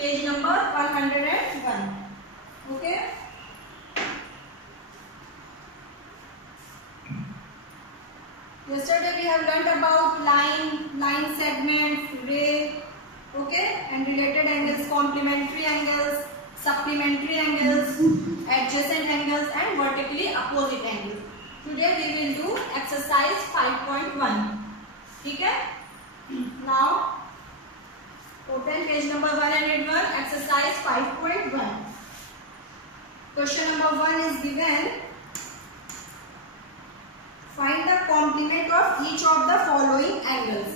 page number 101. Okay. Yesterday we have learned about line segments, ray, okay, and related angles, complementary angles, supplementary angles, adjacent angles, and vertically opposite angles. Today we will do exercise 5.1. ठीक है? Now open page number 101, exercise 5.1. Question number 1 is given. Find the complement of each of the following angles.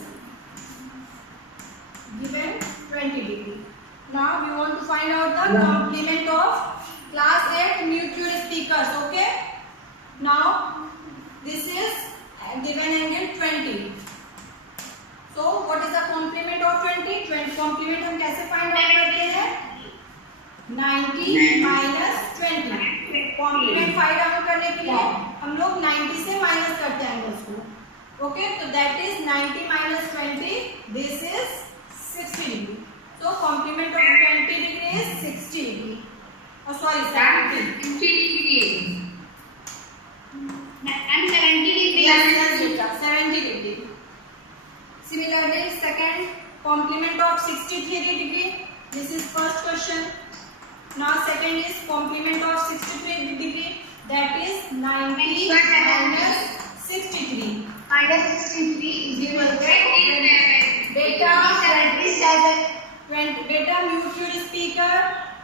Given 20 degree. Now we want to find out the complement of class 8 mutual speakers. Okay. Now this is given angle 20. So what is the complement of 20? 20 complement हम कैसे find out करते हैं? 90 minus 20. Complement find out करने के लिए हम लोग 90 से माइनस करते हैं एंगल्स को. ओके, तो that is 90 minus 20. This is 60 degree. So complement of 20 degree is 60 degree. Sorry 70 degree and 70 degree. Yes, beta 70 degree. Similarly, second complement of 63 degree. This is first question. Now second is complement of 63 degree, that is 90 minus 63. Minus 63 is equal to beta 27. Beta mutual speaker.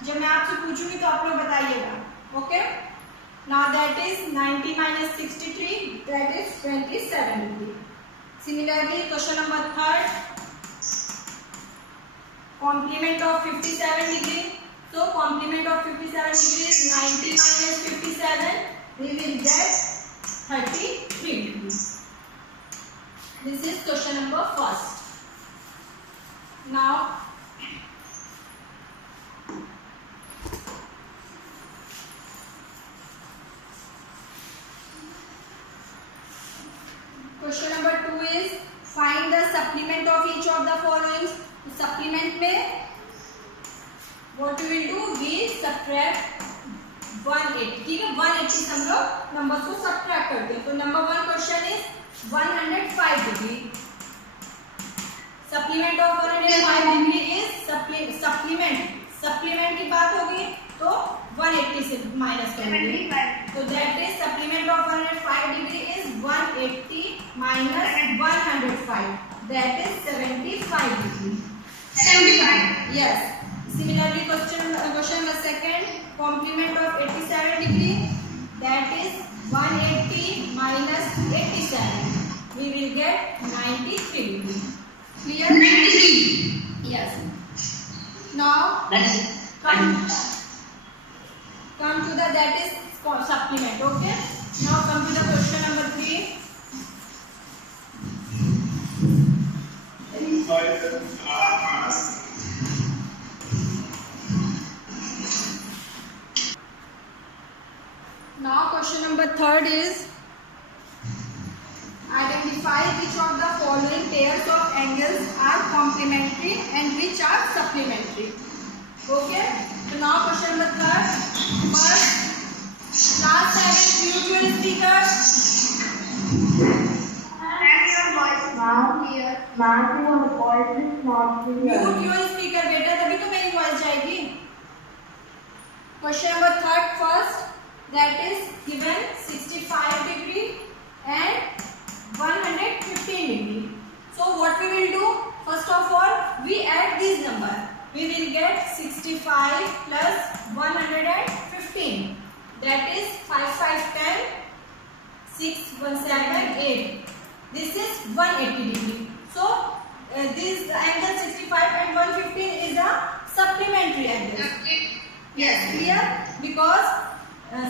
जब मैं आपसे पूछूंगी तो आप लोग बताइएगा. Okay? Now that is 90 minus 63, that is 27 degree. Similarly, question number 3. Complement of 57 degree. So complement of 57 degree is 90 minus 57. We will get 33 degrees. This is question number 1. Now question number 2 is find the supplement of each of the following. Supplement में what we will do, we subtract 180. ठीक है, 180 से हम लोग numbers को subtract करते हैं. तो number 1 question is 105 degree. Supplement of 105 degree is supplement की बात होगी तो 180 से माइनस करेंगे. तो that is supplement of 105 degree is 180 minus 105. That is 75 degree. 75. Yes. Similarly, question number 2, complement of 87 degree, that is 180 minus 87. We will get 93 degree. Clear? 93. Yes. Now come to the that is supplement. Okay. Now come to the question number 3. Now question number 3 is identify which of the following pairs of angles are complementary and which are supplementary. Okay. So now question number 3. First, class 7 mutual speakers. Mutual speaker बेटा तभी तो मेरी voice जाएगी. Question number 3 first. That is given 65 degree and 115 degree. So what we will do? First of all, we add these number. We will get 65 plus 115. That is 5 5 10, 6 1 7 8. This is 180 degree. So this angle 65 and 115 is a supplementary angle. Yes, clear? Because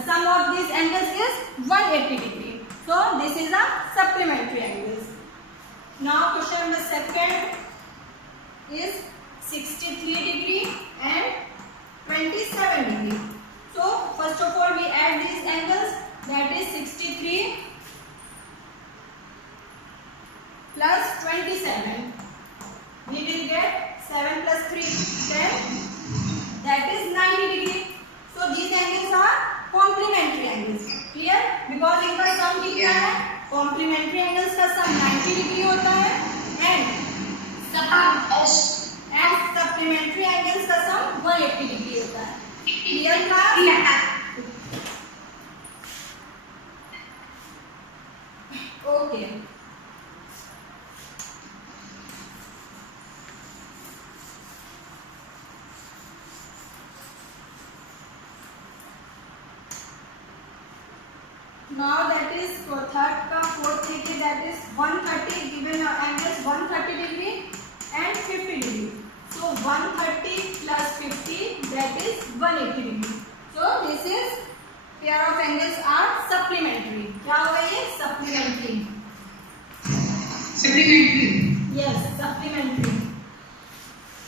sum of these angles is 180 degree. So this is a supplementary angles. Now question number 2 is 63 degree and 27 degree. So first of all we add these angles, that is 63 plus 27. We will get 7 plus 3 10. that is 90 degree. So these angles are complementary angles. Clear? Because इनका sum कितना है? Complementary angles का sum 90 degree होता है and supplementary angles का sum 180 degree होता है. Clear class? Okay. Now that is for third का fourth degree, that is 130 given angles 130 degree and 50 degree. So 130 plus 50 that is 180 degree. So this is pair of angles are supplementary. क्या होगा ये? Supplementary. Supplementary. Yes, supplementary.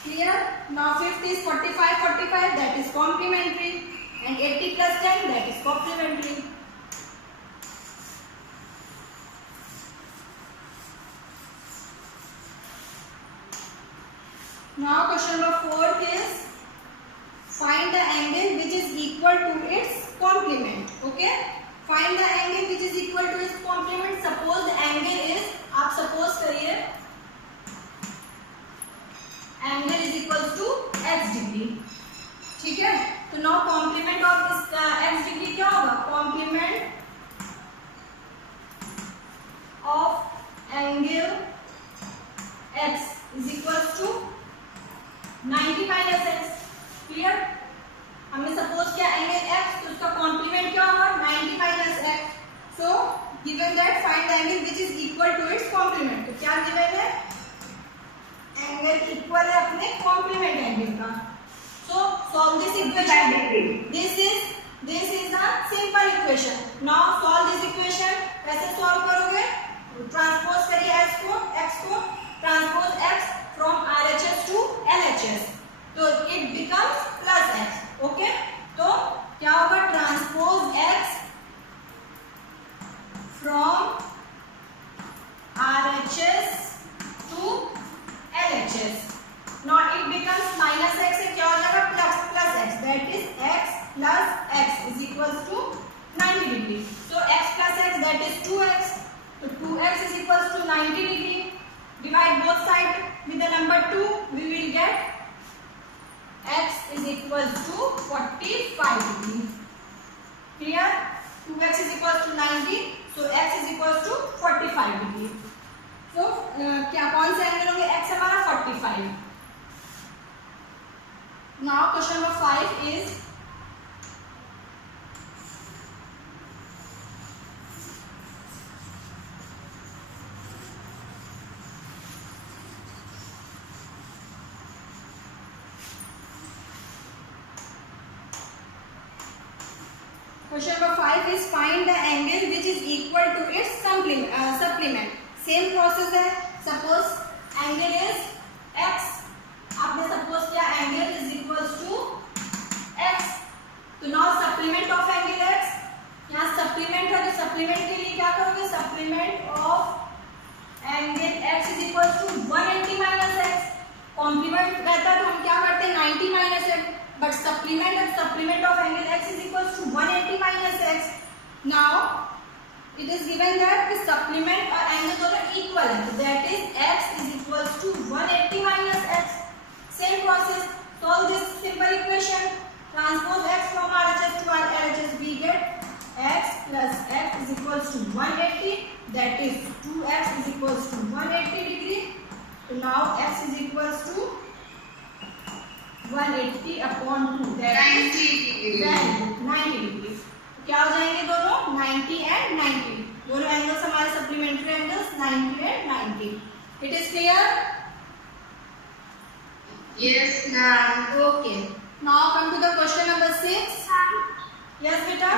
Clear? Now fifth is 45 45 that is complementary and 80 plus 10 that is complementary. Now question number 4 is find the angle which is equal to its complement. Okay, find the angle which is equal to its complement. Suppose the angle is, आप suppose करिए angle is equal to x degree. ठीक है, तो now complement of इसका x degree क्या होगा? Complement of angle x is equal to 90 minus x. Clear? हमने suppose किया एंगल x, तो उसका कॉम्प्लीमेंट क्या होगा? 90 minus x. So given that find the angle which is equal to its complement. तो क्या given है? एंगल इक्वल है अपने कॉम्प्लीमेंट एंगल का. So solve this equation. This is a simple equation. Now solve this equation. कैसे solve करोगे? Transpose करिए x को transpose x from RHS to LHS. तो it becomes plus x. Okay? तो क्या होगा? Transpose x from RHS to LHS. Now it becomes minus x है, क्या हो जाएगा? plus x. That is x plus x is equals to 90 degree. So x plus x that is 2x. So 2x is equals to 90 degree. Divide both sides with the number 2. We will get x is equals to 45 degree. Clear? 2x is equals to 90. So x is equals to 45 degree. So क्या कौन से angle होंगे? x हमारा 45. Now question number 5 is question number 5 is find the angle which is equal to its supplement. Same process है. Suppose angle is x. आपने suppose किया angle is equals to x. तो now supplement of angle x. यहाँ supplement है, तो supplement के लिए क्या करोगे? Supplement of angle x is equals to 180 minus x. Complement रहता है तो हम क्या करते हैं? 90 minus x. But supplement of angle x is equals to 180 minus x. Now it is given that the supplement और angle दोनों equal है, so that is x is equals to 180 minus x. Same process. Solve this simple equation. Transpose x from RHS to LHS. We get x plus x is equals to 180. That is 2x is equals to 180 degree. So now x is equals to 180 upon 2. That 90 degree. 90 degree. क्या हो जाएंगे दोनों? 90 and 90. दोनों angles हमारे supplementary angles 90 and 90. It is clear? Yes, ma'am. Okay. Now come to the question number 6. Yes, beta.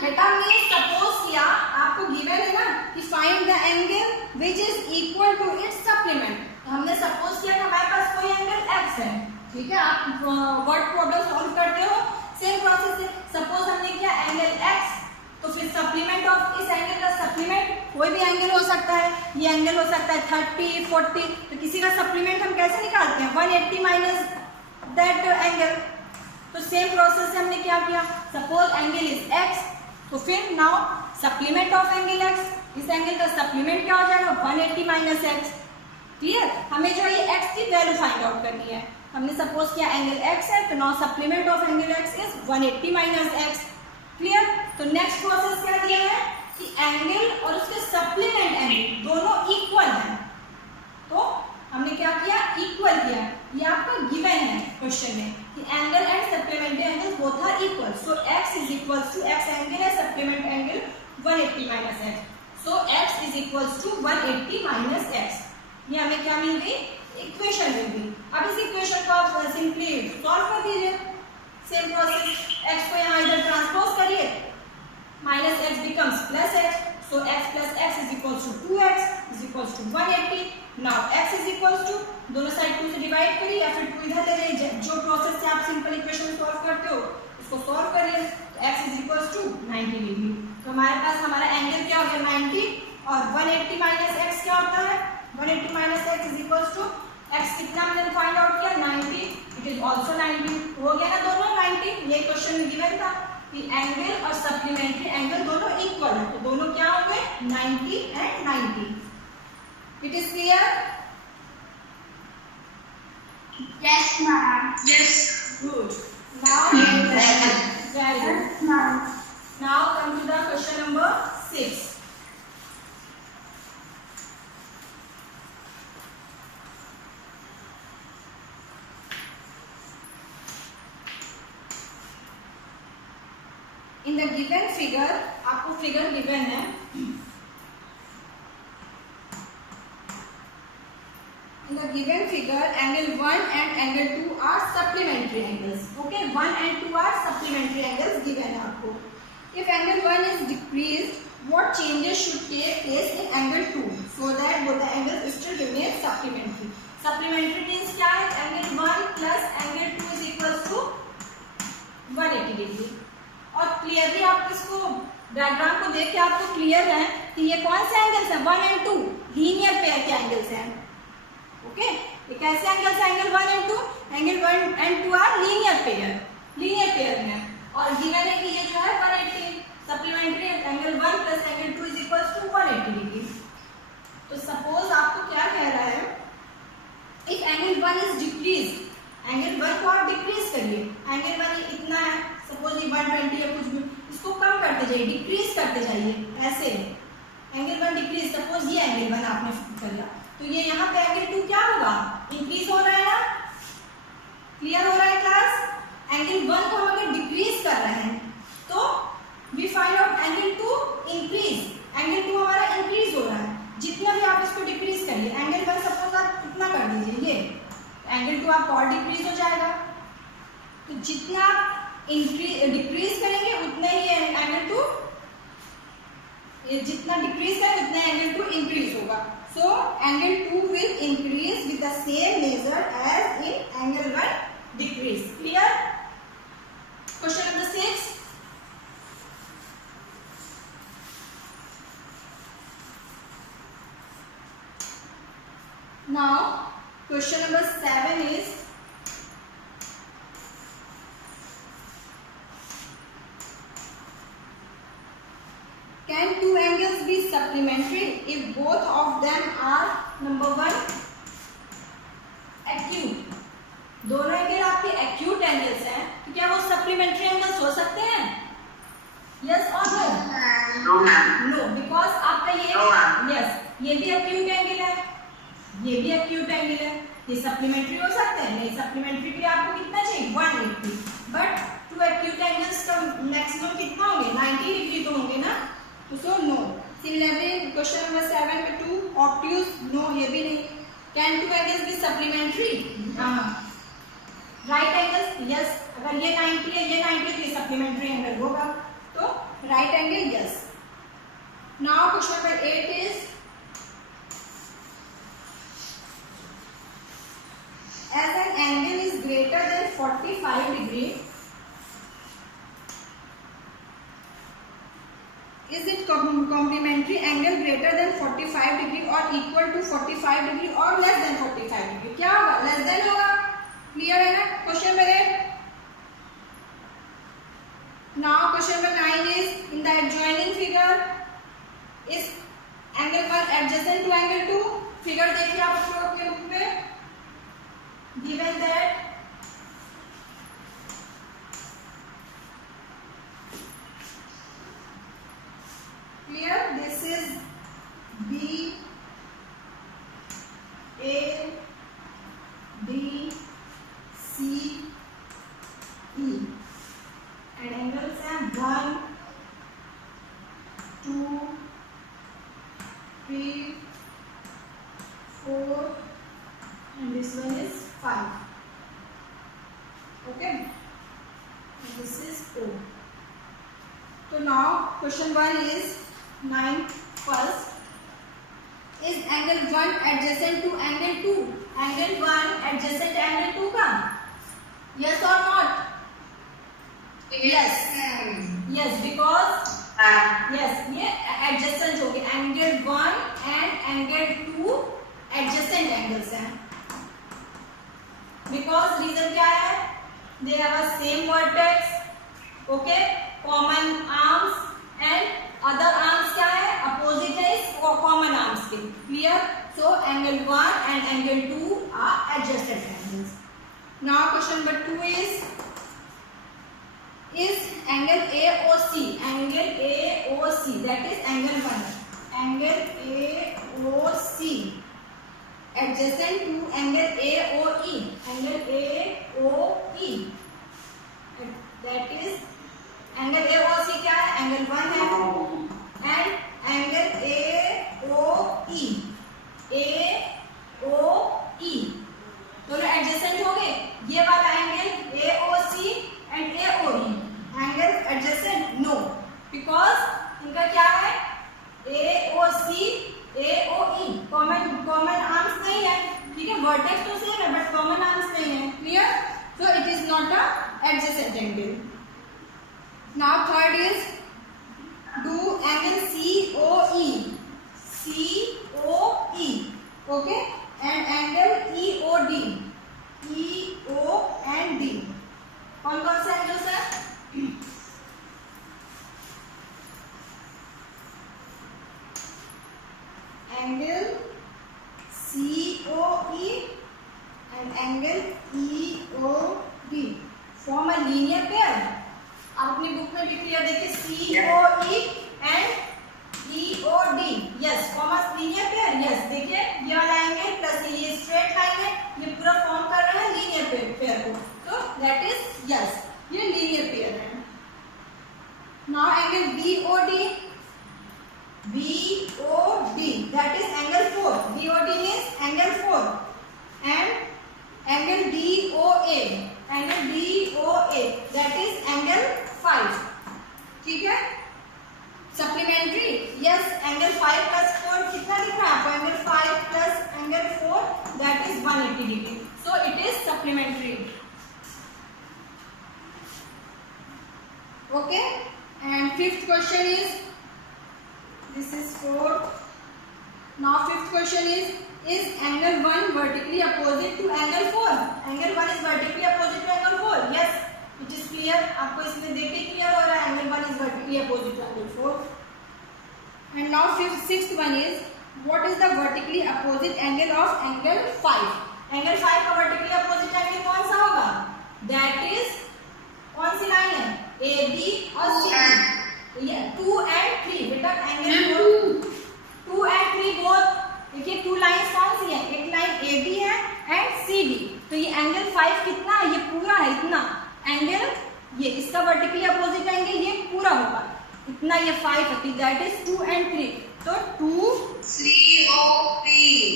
बेटा हमने suppose किया, आपको गिवन है ना कि find the angle which is equal to its supplement. हमने सपोज किया कि हमारे पास कोई एंगल x है. ठीक है, आप वर्ड प्रॉब्लम सॉल्व करते हो सेम प्रोसेस से. सपोज हमने किया एंगल x, तो फिर सप्लीमेंट ऑफ इस एंगल का सप्लीमेंट कोई भी एंगल हो सकता है. ये एंगल हो सकता है 30, 40, तो किसी का सप्लीमेंट हम कैसे निकालते हैं 180 माइनस दैट एंगल। तो सेम प्रोसेस से हमने क्या किया, सपोज एंगल इज x, तो फिर now supplement of angle x, इस एंगल का सप्लीमेंट क्या हो जाएगा 180 माइनस x। क्लियर, हमें जो ये x की वैल्यू फाइंड आउट करनी है। हमने सपोज किया एंगल x है, तो now supplement of angle x is 180 minus x। Clear, तो नेक्स्ट प्रोसेस क्या दिया है कि एंगल और उसके सप्लीमेंट एंगल दोनों इक्वल हैं, तो हमने क्या किया इक्वल किया। ये आपका गिवन है क्वेश्चन में कि angle and supplementary angle both are equal, so x is equals to x angle है supplement angle 180 minus x, so x is equals to 180 minus x। ये हमें क्या मिल गई, इक्वेशन मिल गई। अब इस इक्वेशन को आप सिंपली सॉल्व कर दीजिए, सेम प्रोसेस, x को यहाँ इधर ट्रांसपोज करिए, minus x becomes plus x, so x plus x is equals to 2x is equals to 180। now x is equals to, दोनों साइड 2 से डिवाइड करिए या फिर 2 इधर ले जाइए, जो प्रोसेस से आप सिंपल इक्वेशन सॉल्व करते हो उसको सॉल्व करिए, तो x is equals to 90 degree. तो हमारे पास हमारा एंगल क्या हो गया 90, और 180 माइनस x क्या होता है, 180 minus x is equals to x कितना हमने फाइंड आउट किया 90, इट इज आल्सो 90, हो गया ना दोनों 90। ये क्वेश्चन में गिवन था कि एंगल और सप्लीमेंट्री एंगल दोनों इक्वल है, तो दोनों क्या होंगे 90 and 90। It is clear? Yes, ma'am. Yes. Good, now very good. Now come to the question number 6। In the given figure, आपको फिगर गिवन है, in the given figure angle 1 and angle 2 are supplementary angles, okay, 1 and 2 are supplementary angles given है आपको। if angle 1 is decreased, what changes should take place in angle 2 so that both the angles still remain supplementary? supplementary means क्या है, angle 1 plus angle 2 is equals to 180 degree. और clearly आप इसको diagram को देख के आपको क्लियर है कि ये कौन से एंगल्स हैं 1 and 2 लीनियर पेयर के एंगल्स हैं, ओके। ये कैसे एंगल्स हैं, angle 1 and 2, angle 1 and 2 are linear pair में, और गिवन है कि ये जो है 180 supplementary angle 1 plus angle 2 is equals to 180 degree. तो सपोज आपको क्या कह रहा है, if angle 1 is decrease, angle 1 को आप डिक्रीज करिए, एंगल 1 इतना है, सपोज ये 120 या कुछ भी, इसको कम करते जाइए, डिक्रीज करते जाइए, ऐसे एंगल 1 डिक्रीज, सपोज ये एंगल 1 आपने कर लिया, तो ये यहाँ पे एंगल 2 क्या होगा, इंक्रीज हो रहा है ना, क्लियर हो रहा है क्लास। एंगल 1 को हम अगर डिक्रीज कर रहे हैं तो we find out angle 2 increase, angle 2 हमारा इंक्रीज हो रहा है, जितना भी आप इसको डिक्रीज करिए, एंगल 1 सपोज आप कितना कर दीजिए, ये एंगल 2 आपका और डिक्रीज हो जाएगा, तो जितना आप डिक्रीज करेंगे उतना ही एंगल 2, जितना डिक्रीज करेंगे उतना एंगल 2 इंक्रीज होगा। So angle 2 will increase with the same measure as in angle 1 decrease. Clear? Question number 6. Now question number 7 is, can two angles be supplementary if both of them are number 1 acute? दोनों angle आपके acute angles हैं, तो क्या वो supplementary angles हो सकते हैं? Yes or no? No, ma'am. No, because आपका ये No, ma'am. yes, ये भी acute angle है, ये भी acute angle है, ये supplementary हो सकते हैं नहीं, supplementary के लिए आपको कितना चाहिए 180, but two acute angles का maximum कितना होंगे 90 डिग्री तो होंगे ना, तो नो। सिमिलरली क्वेश्चन नंबर 7 में 2 ऑब्ट्यूज, नो ये भी नहीं। Can two angles be supplementary, right angles, yes, अगर ये 90 है ये 90 तो ये सप्लीमेंट्री एंगल होगा, तो right angle yes. Now question number 8 is, as an angle is greater than 45 degree, Is it complementary angle greater than 45 degree or equal to 45 degree or less than 45 degree? क्या होगा? Less than होगा. Clear है ना question मेरे? Now question number 9 is in the adjoining figure is angle 1 adjacent to angle 2. Figure देखिए आप लोग के बुक में. Given that clear, this is B, A, B, C, E and angles are 1, 2, 3, 4 and this one is 5. Okay, and this is O. So now question 1 is 9 first. Is angle 1 adjacent to angle 2? Angle 1 adjacent to angle 2 का? Yes or not? Yes. Yes, because yes, ये adjacent हो गए. Angle 1 and angle 2 adjacent angles हैं. Because reason क्या है? They have a same vertex. Okay, common arms and other arms क्या है? Opposite है इस common arms के. Clear? So angle 1 and angle 2 are adjacent angles. Now question number 2 is angle AOC. Angle AOC, that is angle 1. Angle AOC adjacent to angle AOE. Angle AOE, that is angle AOC क्या है? Angle 1 है and angle AOE. AOE दोनों adjacent हो गए. ये वाला angle AOC and AOE angle adjacent? No, because इनका क्या है? AOC AOE common arms नहीं है. ठीक है, vertex तो same है but common arms नहीं है. Clear? So it is not a adjacent angle. Now third is do angle COE. COE. Okay, and angle EOD. EO and D. कौन कौन से एंगल्स है? Angle COE and angle EOD form a linear pair. आप अपनी book में लिख लिया देखिए COE and EOD. Yes, form a linear pair. Yes, देखिए ये वाला एंगल प्लस ये स्ट्रेट लाइन है, ये पूरा फॉर्म कर रहा है लीनियर पेयर को. तो दैट इज यस, ये लीनियर पेयर है. Now angle BOD. BOD, that is angle 4. BOD means angle 4 and angle DOA. Angle DOA, that is angle 5. ठीक है? Supplementary. Yes, angle 5 plus 4 कितना दिख रहा है आपको? Angle 5 plus angle 4, that is 180 degree. So it is supplementary. Okay, and fifth question is, this is 4. Now fifth question is angle 1 vertically opposite to angle 4? Angle 1 is vertically opposite to angle 4. Yes, it is clear. आपको इसमें देख के clear हो रहा है angle 1 is vertically opposite to angle 4. And now sixth one is, what is the vertically opposite angle of angle 5? Angle 5 का vertically opposite angle कौन सा होगा? That is कौन सी लाइन है? AB और CD. ये 2 and 3 बेटा एंगल 2 and 3 बोथ. देखिए 2 लाइंस कौन सी है? एक लाइन AB है एंड CD. तो ये एंगल 5 कितना है? ये पूरा है इतना एंगल. ये इसका वर्टिकली अपोजिट एंगल ये पूरा होगा इतना. ये 5 है, दैट इज 2 and 3. तो 2 COP.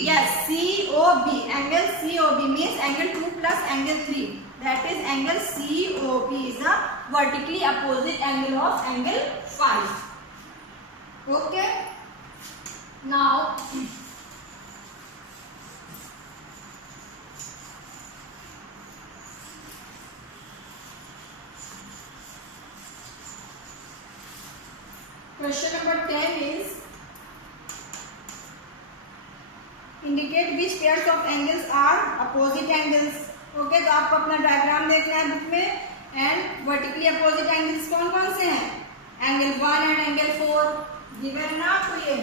yes COB. Angle COB means angle 2 plus angle 3. That is angle COB is a vertically opposite angle of angle 5. Okay. Now Question number 10 is indicate which pairs of angles are opposite angles. Okay, तो आपको अपना diagram देखना है book में. And vertically opposite angles कौन कौन से हैं? एंगल 1 एंड एंगल 4 गिवन है ना आपको. ये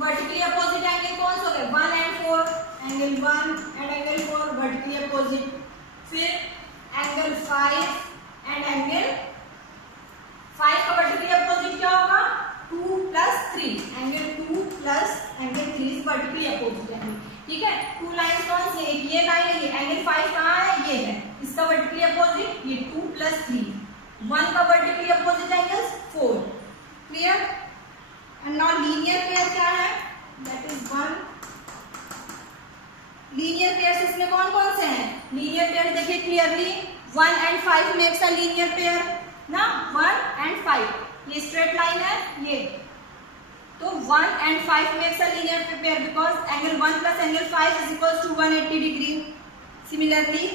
वर्टिकली अपोजिट एंगल कौन से हो गए? 1 and 4. Angle 1 and angle 4 vertically opposite. फिर एंगल 5 एंड एंगल 5 का वर्टिकली अपोजिट क्या होगा? 2 plus 3. Angle 2 plus angle 3 is vertically opposite angle. ठीक है, टू लाइन कौन सी है? ये लाइन है. ये एंगल 5 कहाँ है? ये है. इसका वर्टिकली अपोजिट ये 2 प्लस 3. 1 का vertically opposite angle 4. Clear? And now linear pair क्या है? That is 1. लीनियर पेयर इसमें कौन कौन से हैं? लीनियर पेयर देखिए clearly. 1 and 5 makes a linear pair ना. 1 एंड 5 ये स्ट्रेट लाइन है ये. तो 1 and 5 makes a linear pair because angle 1 plus angle 5 is equals to 180 degree. Similarly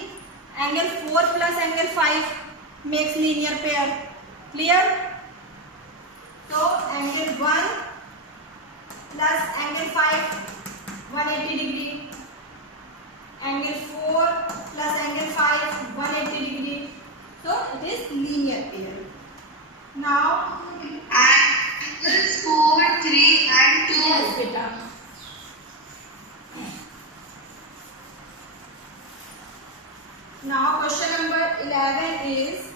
angle 4 plus angle 5 makes linear pair. Clear? तो angle 1 plus angle 5 180 degree. Angle 4 plus angle 5 180 degree. So it is linear pair. Now angles 4, 3 and 2. yes beta. Now question number 11 is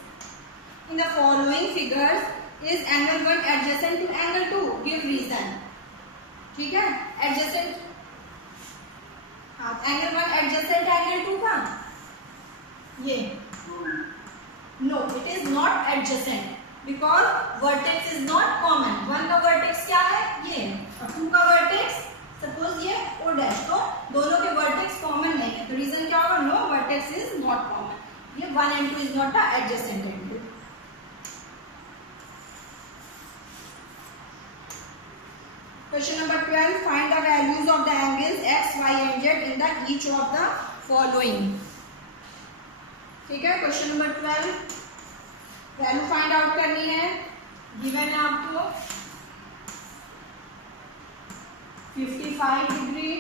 in the following figures is angle 1 adjacent to angle 2? Give reason. ठीक है, adjacent. हाँ, angle 1 adjacent angle 2 का ये. No, it is not adjacent because vertex is not common. 1 का vertex क्या है? ये. और 2 का vertex suppose ये O dash. तो दोनों के vertex common नहीं है. तो reason क्या होगा? No, vertex is not common. ये 1 and 2 is not the adjacent angle. Question number 12. Find the values of the angles x, y and z in the each of the following. ठीक है, question number 12 value find out करनी है. Given है आपको 55 degree,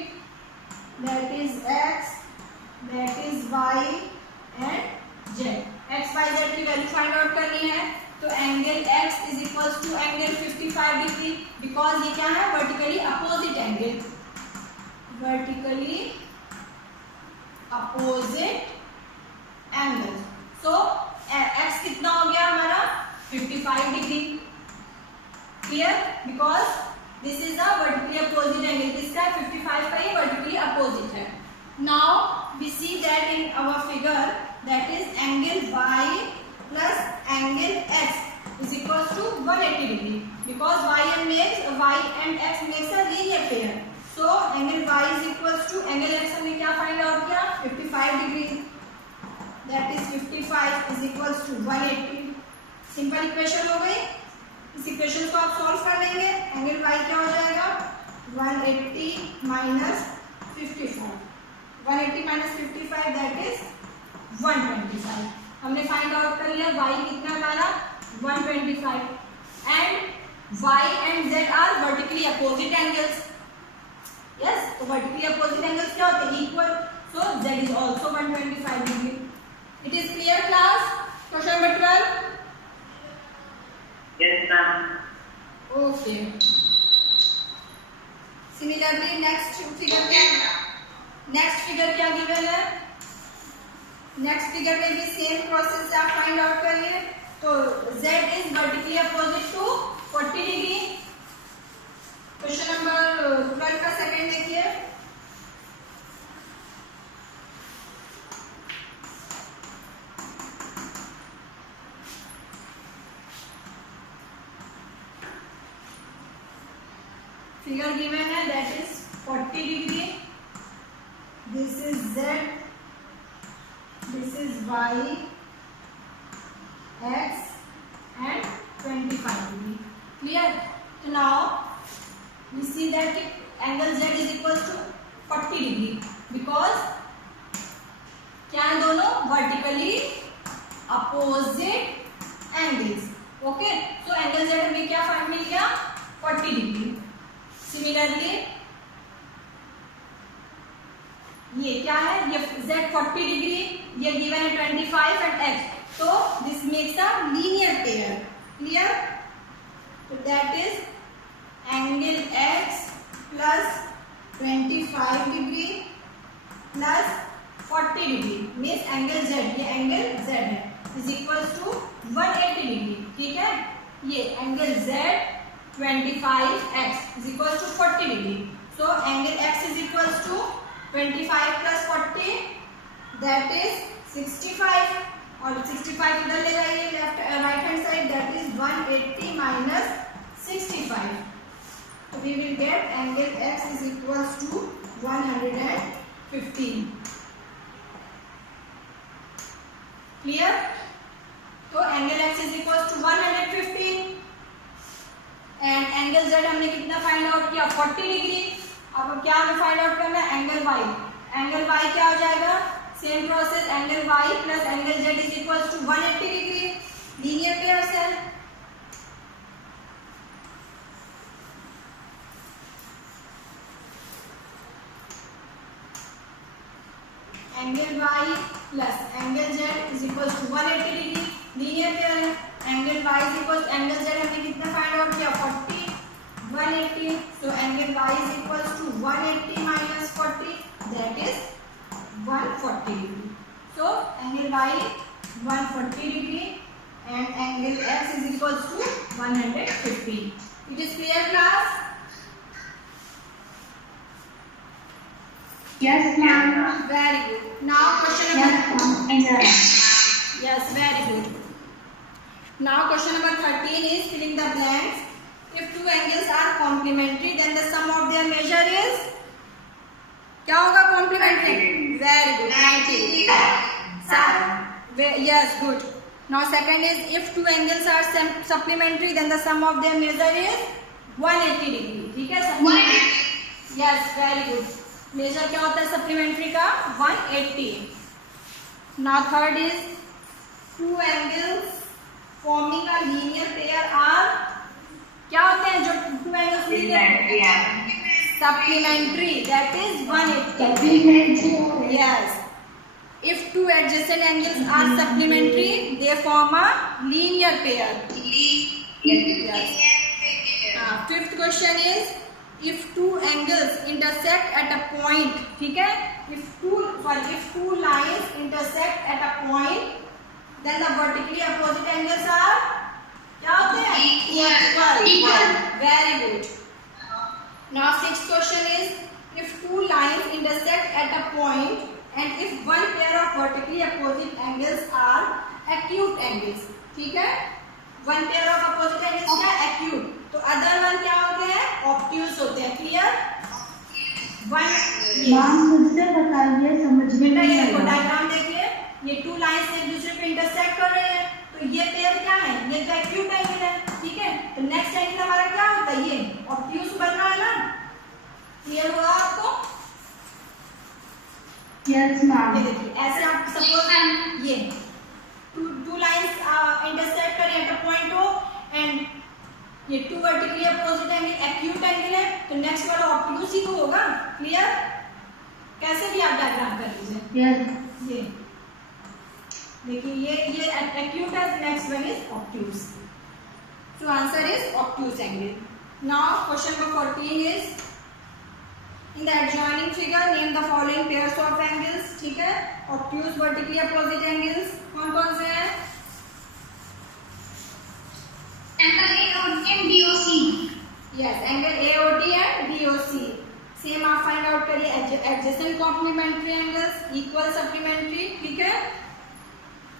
that is x, that is y and z. x, y, z की value find out करनी है. तो angle x is equals to angle 55 degree because ये क्या है? Vertically opposite angle. Vertically opposite angle. So x कितना हो गया हमारा? 55 degree. Clear? Because this is the vertically opposite angle. किसका? 55 का. ये वर्टिकली अपोजिट है. Now we see that in our figure that is angle y plus angle x is equal to 180 degree because y and x makes a linear pair. So angle y is equal to angle x हमने क्या find out किया? 55 degree. That is 55 is equals to 180. Simple equation हो गई. इस equation को आप solve कर लेंगे. एंगल y क्या हो जाएगा? 180 माइनस 55. 180 minus 55 that is 125. हमने फाइंड आउट कर लिया y कितना हमारा? 125. And y and z are vertically opposite angles. Yes, तो वर्टिकली अपोजिट एंगल्स क्या होते हैं? Equal. So z is also 125 degree. It is clear class? Question number 12. Yes, ma'am. Okay. Similarly, next figure क्या? Next figure क्या given है? Next figure में भी same process से आप find out करिए. तो Z is vertically opposite to 40 degree. Question number 12 का second देखिए. फिगर गिवन है that is 40 degree. This is z, this is y, x and 25 degree. Clear? So now we see that angle z is equals to 40 degree, because क्या है दोनों vertically opposite angles. Okay, so angle Z हमें क्या find मिल गया 40 degree. Similarly ये क्या है, ये z 40 डिग्री, ये गिवन है 25 and x, so this makes a linear pair. Clear? So that is angle x plus 25 degree plus 40 degree means angle z, ये angle z है, is equals to 180 degree. ठीक है, ये angle z 25x is equals to 40 degree. So angle x is equals to 25 plus 40, that is 65, और 65 इधर ले जाइए left right hand side, that is 180 minus 65. So we will get angle x is equals to 115. Clear? तो angle x is equals to 115 and angle z हमने कितना find out किया 40 degree. अब क्या हमें फाइंड आउट करना है एंगल y. एंगल y क्या हो जाएगा, same process, angle y plus angle z is equals to 180 degree. Linear pairs है. Angle y plus angle z is equals to 180 degree. Linear pair है. Angle y is equals angle z हमने कितना find out किया 40 180. So angle y is equals to 180 minus 40, that is 140 degree. So angle y 140 degree and angle x is equals to 150. It is clear, class? Yes, ma'am. Very good. Now question number yes, very good. Now question number 13 is filling the blanks. If two angles are complementary, then the sum of their measure is क्या होगा complementary? Very good. 90. Yes, good. Now second is if two angles are supplementary, then the sum of their measure is 180 degree. ठीक है? Yes, very good. Measure क्या होता है supplementary का 180. Now third is two angles forming a linear pair are क्या होते हैं जो two angles supplementary, that is 180. Yes, if two adjacent angles are supplementary they form a linear pair. Fifth question is if two angles intersect at a point. ठीक है, if two lines intersect at a point then the vertically opposite angles are क्या होते हैं equal. Very good. Now sixth question is if two lines intersect at a point and if one pair of vertically opposite angles are acute angles. ठीक है, one pair of opposite angles क्या acute, तो other one क्या होते हैं obtuse होते हैं. Clear? Ma'am मुझसे बताइए, समझ में नहीं आया. डायग्राम देखिए, ये टू लाइंस एक दूसरे पे इंटरसेक्ट कर रहे हैं, तो ये पेयर क्या है, ये तो एक्यूट एंगल है. ठीक है, तो नेक्स्ट एंगल हमारा क्या होता है, ये ऑब्ट्यूज बन रहा है ना. क्लियर हुआ आपको? Yes ma'am. ये देखिए ऐसे आप सपोज ये टू लाइंस इंटरसेक्ट करें एट अ पॉइंट हो एंड ये to vertically opposite angle acute angle है, तो नेक्स्ट वाला ऑब्ट्यूज ही तो होगा. क्लियर? कैसे भी आप डायग्राम कर लीजिए. यस. ये देखिए ये एक्यूट है, next one is obtuse. So answer is obtuse angle. Now question number 14 is in the adjoining figure name the following pairs of angles. ठीक है, obtuse vertically opposite angles कौन कौन से हैं? Angle AOD and DOC. Yes, angle AOD and DOC. Same आप find out करिए adjacent complementary angles, equal supplementary. ठीक है?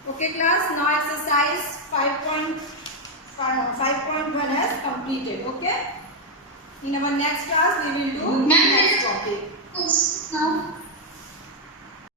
Okay class. Now exercise 5.1 has completed. Okay. In our next class we will do next topic.